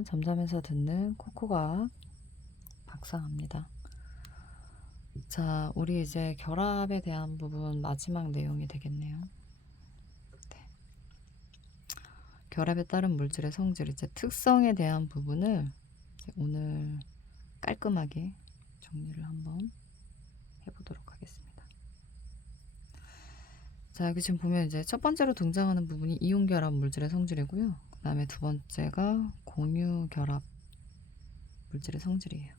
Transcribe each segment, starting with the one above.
안녕하세요. 잠자면서 듣는 코코가 박사합니다. 자, 우리 이제 결합에 대한 부분 마지막 내용이 되겠네요. 네. 결합에 따른 물질의 성질, 이제 특성에 대한 부분을 이제 오늘 깔끔하게 정리를 한번 해보도록 하겠습니다. 자, 여기 지금 보면 이제 첫 번째로 등장하는 부분이 이온 결합 물질의 성질이고요. 그 다음에 두 번째가 공유 결합 물질의 성질이에요.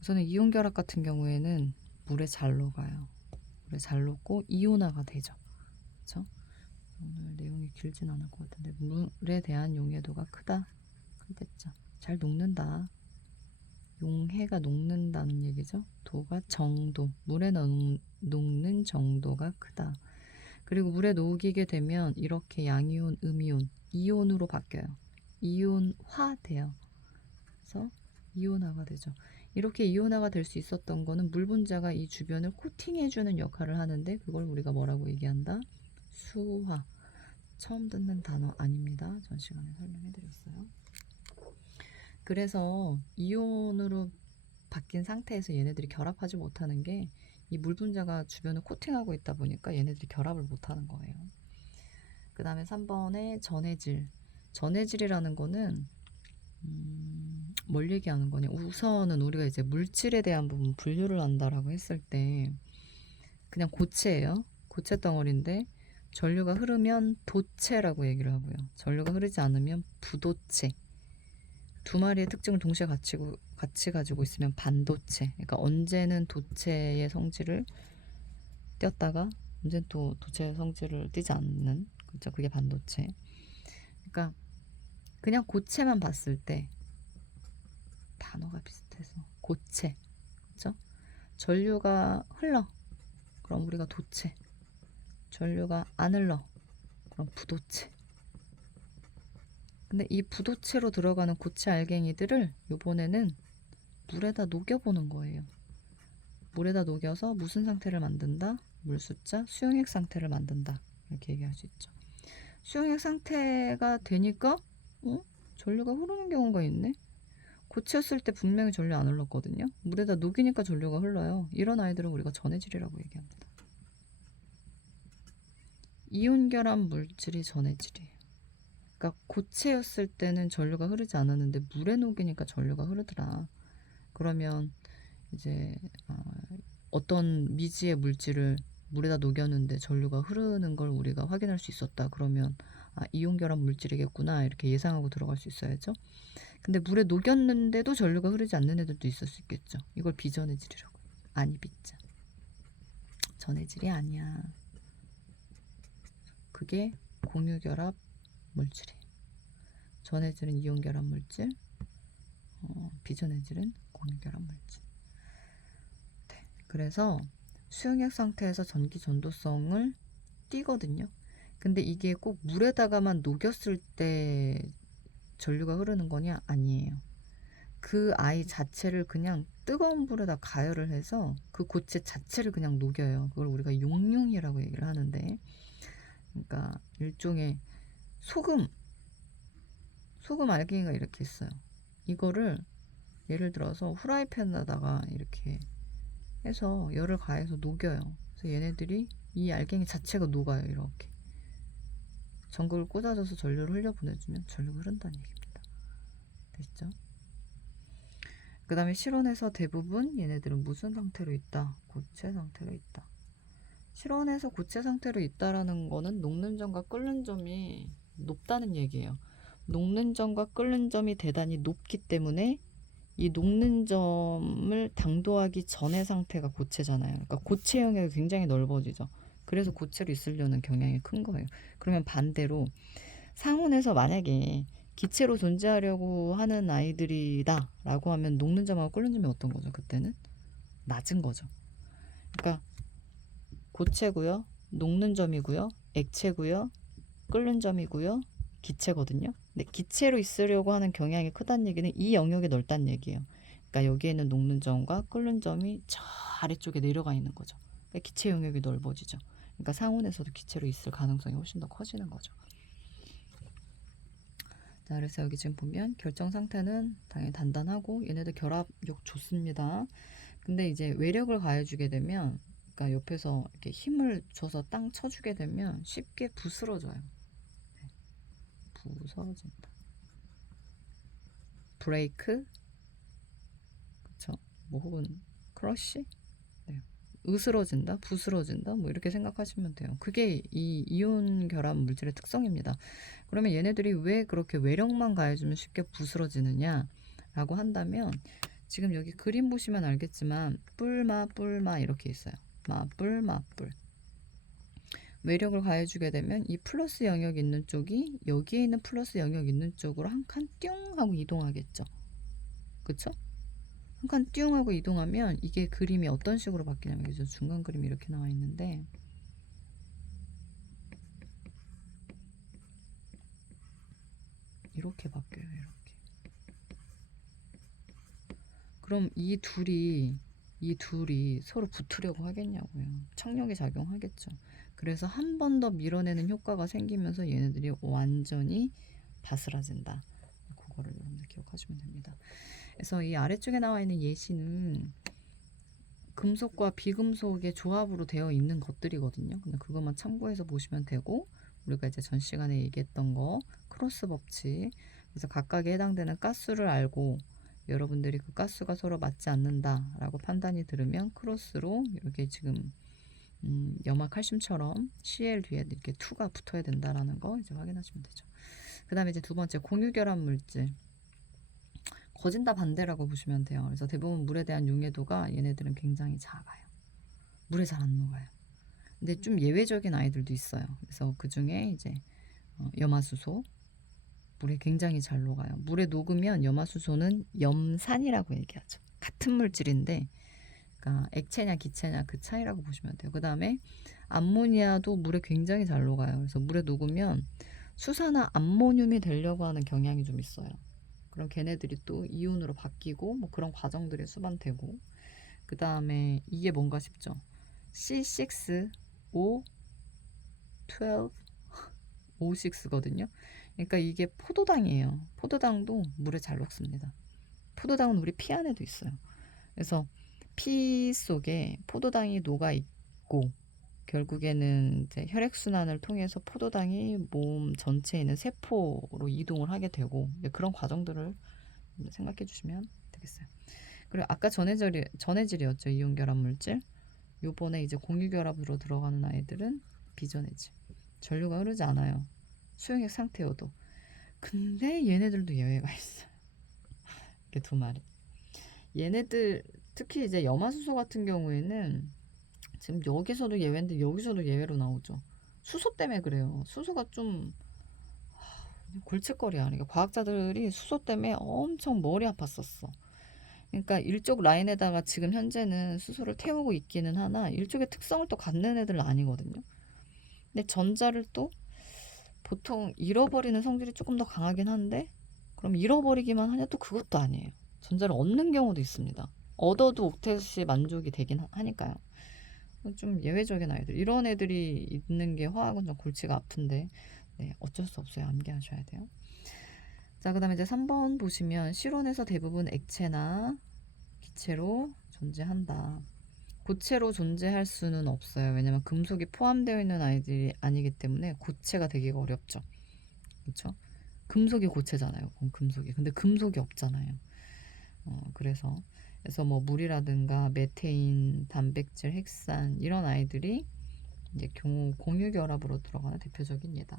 우선은 이온 결합 같은 경우에는 물에 잘 녹아요. 물에 잘 녹고 이온화가 되죠. 그렇죠? 오늘 내용이 길진 않을 것 같은데 물에 대한 용해도가 크겠죠. 잘 녹는다. 용해가 녹는다는 얘기죠. 도가 정도, 물에 녹는 정도가 크다. 그리고 물에 녹이게 되면 이렇게 양이온, 음이온, 이온으로 바뀌어요. 이온화 돼요. 그래서 이온화가 되죠. 이렇게 이온화가 될 수 있었던 거는 물 분자가 이 주변을 코팅해주는 역할을 하는데 그걸 우리가 뭐라고 얘기한다? 수화. 처음 듣는 단어 아닙니다. 전 시간에 설명해드렸어요. 그래서 이온으로 바뀐 상태에서 얘네들이 결합하지 못하는 게 이 물 분자가 주변을 코팅하고 있다 보니까 얘네들이 결합을 못하는 거예요. 그 다음에 3번에 전해질. 전해질이라는 거는 뭘 얘기하는 거냐? 우선은 우리가 이제 물질에 대한 부분 분류를 한다라고 했을 때 그냥 고체예요. 고체 덩어리인데 전류가 흐르면 도체라고 얘기를 하고요. 전류가 흐르지 않으면 부도체. 두 마리의 특징을 동시에 같이 가지고 있으면 반도체. 그러니까 언제는 도체의 성질을 띄었다가 언제는 또 도체의 성질을 띄지 않는, 그렇죠? 그게 반도체. 그러니까 그냥 고체만 봤을 때 단어가 비슷해서 고체, 그렇죠? 전류가 흘러, 그럼 우리가 도체. 전류가 안 흘러, 그럼 부도체. 근데 이 부도체로 들어가는 고체 알갱이들을 이번에는 물에다 녹여보는 거예요. 물에다 녹여서 무슨 상태를 만든다? 물숫자 수용액 상태를 만든다. 이렇게 얘기할 수 있죠. 수용액 상태가 되니까 전류가 흐르는 경우가 있네. 고체였을 때 분명히 전류 안 흘렀거든요. 물에다 녹이니까 전류가 흘러요. 이런 아이들은 우리가 전해질이라고 얘기합니다. 이온 결합 물질이 전해질이에요. 그러니까 고체였을 때는 전류가 흐르지 않았는데 물에 녹이니까 전류가 흐르더라. 그러면 이제 어떤 미지의 물질을 물에다 녹였는데 전류가 흐르는 걸 우리가 확인할 수 있었다. 그러면 이온 결합 물질이겠구나 이렇게 예상하고 들어갈 수 있어야죠. 근데 물에 녹였는데도 전류가 흐르지 않는 애들도 있을 수 있겠죠. 이걸 비전해질이라고. 아니 비자. 전해질이 아니야. 그게 공유결합 물질이에요. 전해질은 이온결합 물질, 비전해질은 공유결합 물질. 네. 그래서 수용액 상태에서 전기 전도성을 띠거든요. 근데 이게 꼭 물에다가만 녹였을 때 전류가 흐르는 거냐? 아니에요. 그 아이 자체를 그냥 뜨거운 불에다 가열을 해서 그 고체 자체를 그냥 녹여요. 그걸 우리가 용융이라고 얘기를 하는데, 그러니까 일종의 소금 알갱이가 이렇게 있어요. 이거를 예를 들어서 후라이팬에다가 이렇게 해서 열을 가해서 녹여요. 그래서 얘네들이 이 알갱이 자체가 녹아요. 이렇게 전극을 꽂아줘서 전류를 흘려보내주면 전류가 흐른다는 얘기입니다. 됐죠? 그 다음에 실온에서 대부분 얘네들은 무슨 상태로 있다? 고체 상태로 있다. 실온에서 고체 상태로 있다라는 거는 녹는 점과 끓는 점이 높다는 얘기예요. 녹는 점과 끓는 점이 대단히 높기 때문에 이 녹는 점을 당도하기 전의 상태가 고체잖아요. 그러니까 고체 영역이 굉장히 넓어지죠. 그래서 고체로 있으려는 경향이 큰 거예요. 그러면 반대로 상온에서 만약에 기체로 존재하려고 하는 아이들이다 라고 하면 녹는 점하고 끓는 점이 어떤 거죠? 그때는 낮은 거죠. 그러니까 고체고요, 녹는 점이고요, 액체고요, 끓는 점이고요, 기체거든요. 근데 기체로 있으려고 하는 경향이 크다는 얘기는 이 영역이 넓다는 얘기예요. 그러니까 여기에는 녹는 점과 끓는 점이 저 아래쪽에 내려가 있는 거죠. 그러니까 기체 영역이 넓어지죠. 그러니까 상온에서도 기체로 있을 가능성이 훨씬 더 커지는 거죠. 자, 그래서 여기 지금 보면 결정 상태는 당연히 단단하고 얘네들 결합력 좋습니다. 근데 이제 외력을 가해주게 되면, 그러니까 옆에서 이렇게 힘을 줘서 땅 쳐주게 되면 쉽게 부스러져요. 네, 부서진다. 브레이크, 그쵸? 뭐 혹은 크러쉬, 네. 으스러진다, 부스러진다, 뭐 이렇게 생각하시면 돼요. 그게 이 이온 결합 물질의 특성입니다. 그러면 얘네들이 왜 그렇게 외력만 가해주면 쉽게 부스러지느냐 라고 한다면, 지금 여기 그림 보시면 알겠지만 뿔마 뿔마 이렇게 있어요. 마뿔 마뿔. 외력을 가해주게 되면 이 플러스 영역 있는 쪽이 여기에 있는 플러스 영역 있는 쪽으로 한 칸 띵 하고 이동하겠죠. 그쵸? 한 칸 띵 하고 이동하면 이게 그림이 어떤 식으로 바뀌냐면, 그죠? 중간 그림이 이렇게 나와 있는데, 이렇게 바뀌어요. 이렇게. 그럼 이 둘이 서로 붙으려고 하겠냐고요. 청력이 작용하겠죠. 그래서 한 번 더 밀어내는 효과가 생기면서 얘네들이 완전히 바스라진다. 그거를 여러분들 기억하시면 됩니다. 그래서 이 아래쪽에 나와 있는 예시는 금속과 비금속의 조합으로 되어 있는 것들이거든요. 근데 그것만 참고해서 보시면 되고, 우리가 이제 전 시간에 얘기했던 거 크로스 법칙, 그래서 각각에 해당되는 가스를 알고 여러분들이 그 가스가 서로 맞지 않는다라고 판단이 들으면 크로스로 이렇게 지금 염화 칼슘처럼 Cl 뒤에 이렇게 2가 붙어야 된다라는 거 이제 확인하시면 되죠. 그 다음에 이제 두 번째 공유결합 물질, 거진다 반대라고 보시면 돼요. 그래서 대부분 물에 대한 용해도가 얘네들은 굉장히 작아요. 물에 잘 안 녹아요. 근데 좀 예외적인 아이들도 있어요. 그래서 그 중에 이제 염화수소, 물에 굉장히 잘 녹아요. 물에 녹으면 염화수소는 염산이라고 얘기하죠. 같은 물질인데, 그러니까 액체냐 기체냐 그 차이라고 보시면 돼요. 그 다음에 암모니아도 물에 굉장히 잘 녹아요. 그래서 물에 녹으면 수산화 암모늄이 되려고 하는 경향이 좀 있어요. 그럼 걔네들이 또 이온으로 바뀌고 뭐 그런 과정들이 수반되고, 그 다음에 이게 뭔가 싶죠. C6, O, 12, O6거든요. 그러니까 이게 포도당이에요. 포도당도 물에 잘 녹습니다. 포도당은 우리 피 안에도 있어요. 그래서 피 속에 포도당이 녹아 있고, 결국에는 이제 혈액순환을 통해서 포도당이 몸 전체에 있는 세포로 이동을 하게 되고, 그런 과정들을 생각해 주시면 되겠어요. 그리고 아까 전해질이었죠. 이온결합 물질. 요번에 이제 공유결합으로 들어가는 아이들은 비전해질. 전류가 흐르지 않아요. 수용액 상태여도. 근데 얘네들도 예외가 있어요. 이렇게 두 마리. 얘네들 특히 이제 염화수소 같은 경우에는 지금 여기서도 예외인데 여기서도 예외로 나오죠. 수소 때문에 그래요. 수소가 좀 골칫거리야. 그러니까 과학자들이 수소 때문에 엄청 머리 아팠었어. 그러니까 일쪽 라인에다가 지금 현재는 수소를 태우고 있기는 하나 일쪽의 특성을 또 갖는 애들은 아니거든요. 근데 전자를 또 보통 잃어버리는 성질이 조금 더 강하긴 한데, 그럼 잃어버리기만 하냐 또 그것도 아니에요. 전자를 얻는 경우도 있습니다. 얻어도 옥텟이 만족이 되긴 하니까요. 좀 예외적인 아이들, 이런 애들이 있는 게 화학은 좀 골치가 아픈데, 네, 어쩔 수 없어요. 암기하셔야 돼요. 자, 그 다음에 이제 3번 보시면 실온에서 대부분 액체나 기체로 존재한다. 고체로 존재할 수는 없어요. 왜냐면 금속이 포함되어 있는 아이들이 아니기 때문에 고체가 되기가 어렵죠. 그렇죠? 금속이 고체잖아요. 금속이. 근데 금속이 없잖아요. 그래서 뭐 물이라든가 메테인, 단백질, 핵산 이런 아이들이 이제 공유 결합으로 들어가는 대표적인 예다.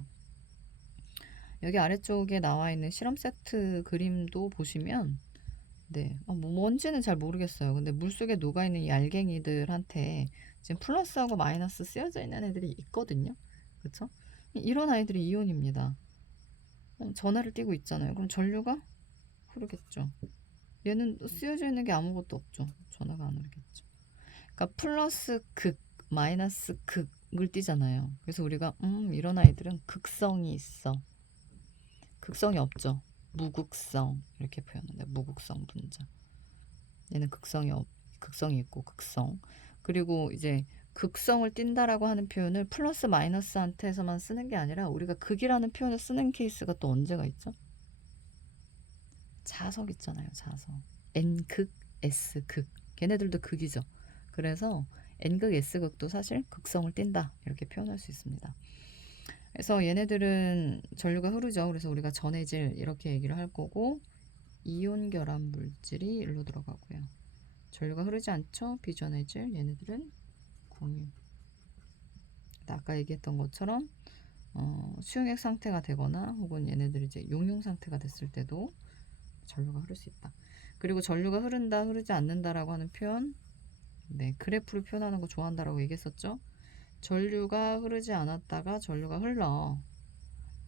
여기 아래쪽에 나와 있는 실험 세트 그림도 보시면, 네, 뭐 뭔지는 잘 모르겠어요. 근데 물속에 녹아있는 이 알갱이들한테 지금 플러스하고 마이너스 쓰여져 있는 애들이 있거든요. 그쵸? 이런 아이들이 이온입니다. 전하를 띠고 있잖아요. 그럼 전류가 흐르겠죠. 얘는 쓰여져 있는 게 아무것도 없죠. 전하가 안 흐르겠죠. 그러니까 플러스 극, 마이너스 극을 띠잖아요. 그래서 우리가 이런 아이들은 극성이 있어. 극성이 없죠. 무극성 이렇게 표현하는데, 무극성 분자. 얘는 극성이 있고 극성. 그리고 이제 극성을 띈다라고 하는 표현을 플러스 마이너스한테서만 쓰는 게 아니라 우리가 극이라는 표현을 쓰는 케이스가 또 언제가 있죠? 자석 있잖아요. 자석. N극, S극. 걔네들도 극이죠. 그래서 N극, S극도 사실 극성을 띈다. 이렇게 표현할 수 있습니다. 그래서 얘네들은 전류가 흐르죠. 그래서 우리가 전해질 이렇게 얘기를 할 거고, 이온 결합 물질이 일로 들어가고요. 전류가 흐르지 않죠. 비전해질 얘네들은 공유. 아까 얘기했던 것처럼 수용액 상태가 되거나 혹은 얘네들이 이제 용융 상태가 됐을 때도 전류가 흐를 수 있다. 그리고 전류가 흐른다, 흐르지 않는다라고 하는 표현, 네, 그래프로 표현하는 거 좋아한다라고 얘기했었죠. 전류가 흐르지 않았다가 전류가 흘러.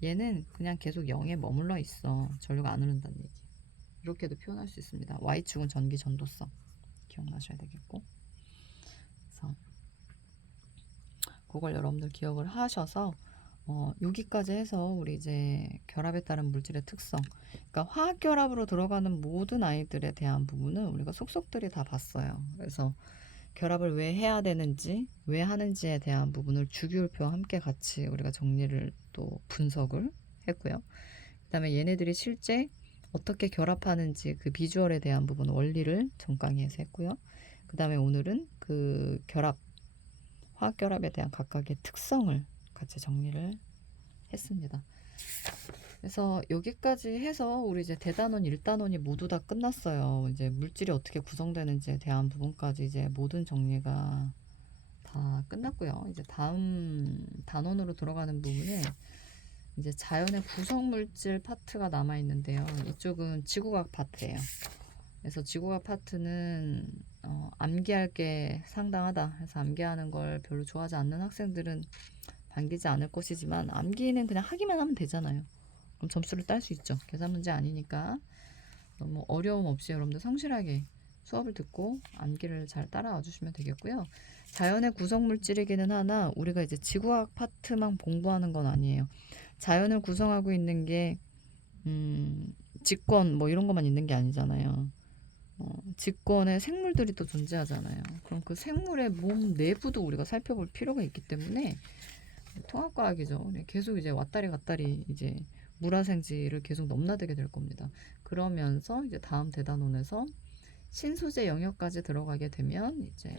얘는 그냥 계속 0에 머물러 있어. 전류가 안 흐른다는 얘기. 이렇게도 표현할 수 있습니다. Y축은 전기 전도성. 기억나셔야 되겠고. 그래서 그걸 여러분들 기억을 하셔서 여기까지 해서 우리 이제 결합에 따른 물질의 특성, 그러니까 화학 결합으로 들어가는 모든 아이들에 대한 부분은 우리가 속속들이 다 봤어요. 그래서 결합을 왜 해야 되는지, 왜 하는지에 대한 부분을 주기율표와 함께 같이 우리가 정리를 또 분석을 했고요. 그 다음에 얘네들이 실제 어떻게 결합하는지 그 비주얼에 대한 부분 원리를 전 강의에서 했고요. 그 다음에 오늘은 그 결합, 화학 결합에 대한 각각의 특성을 같이 정리를 했습니다. 그래서 여기까지 해서 우리 이제 대단원, 1단원이 모두 다 끝났어요. 이제 물질이 어떻게 구성되는지에 대한 부분까지 이제 모든 정리가 다 끝났고요. 이제 다음 단원으로 들어가는 부분은 이제 자연의 구성 물질 파트가 남아 있는데요. 이쪽은 지구과학 파트예요. 그래서 지구과학 파트는 암기할 게 상당하다. 그래서 암기하는 걸 별로 좋아하지 않는 학생들은 반기지 않을 것이지만 암기는 그냥 하기만 하면 되잖아요. 그럼 점수를 딸 수 있죠. 계산 문제 아니니까 너무 어려움 없이 여러분들 성실하게 수업을 듣고 암기를 잘 따라와 주시면 되겠고요. 자연의 구성 물질이기는 하나 우리가 이제 지구과학 파트만 공부하는 건 아니에요. 자연을 구성하고 있는 게 직권 뭐 이런 것만 있는 게 아니잖아요. 직권에 생물들이 또 존재하잖아요. 그럼 그 생물의 몸 내부도 우리가 살펴볼 필요가 있기 때문에 통합과학이죠. 계속 이제 왔다리 갔다리 이제 물화생지를 계속 넘나들게 될 겁니다. 그러면서 이제 다음 대단원에서 신소재 영역까지 들어가게 되면 이제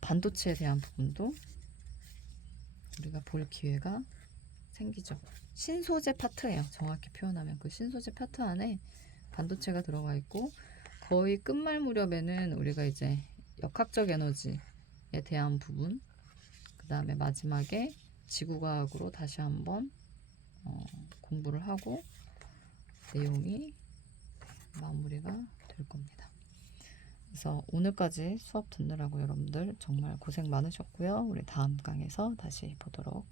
반도체에 대한 부분도 우리가 볼 기회가 생기죠. 신소재 파트예요. 정확히 표현하면 그 신소재 파트 안에 반도체가 들어가 있고 거의 끝말 무렵에는 우리가 이제 역학적 에너지에 대한 부분, 그 다음에 마지막에 지구과학으로 다시 한번 공부를 하고 내용이 마무리가 될 겁니다. 그래서 오늘까지 수업 듣느라고 여러분들 정말 고생 많으셨고요. 우리 다음 강에서 다시 보도록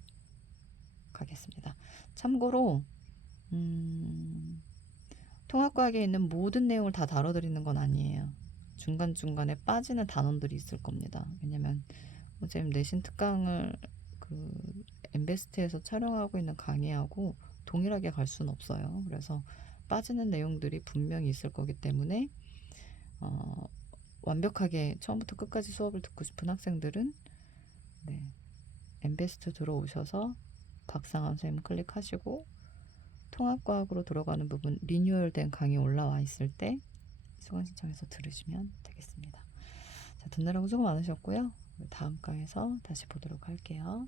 하겠습니다. 참고로 통합과학에 있는 모든 내용을 다 다뤄드리는 건 아니에요. 중간중간에 빠지는 단원들이 있을 겁니다. 왜냐면 지금 내신 특강을 그 엠베스트에서 촬영하고 있는 강의하고 동일하게 갈 수는 없어요. 그래서 빠지는 내용들이 분명히 있을 거기 때문에 완벽하게 처음부터 끝까지 수업을 듣고 싶은 학생들은 엠베스트 들어오셔서 박상환 선생님 클릭하시고 통합과학으로 들어가는 부분 리뉴얼된 강의 올라와 있을 때 수강 신청해서 들으시면 되겠습니다. 자, 듣느라고 수고 많으셨고요. 다음 강에서 다시 보도록 할게요.